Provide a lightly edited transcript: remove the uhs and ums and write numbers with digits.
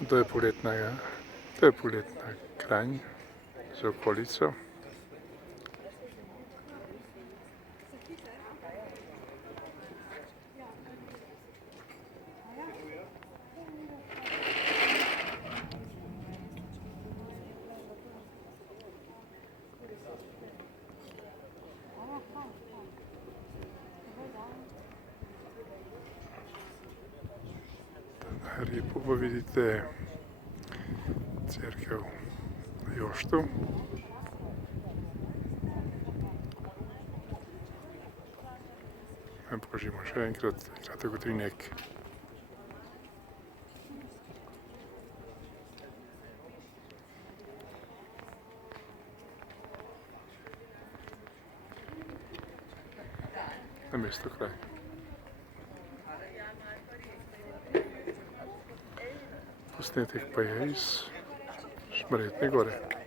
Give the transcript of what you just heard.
To je poletna Kranj z okolico. Na repu pa vidite cerkev na Joštu. Pokažimo še enkrat kratek utrinek. Na mesto Kranj. Posnetek pa je iz Šmarjetne gore.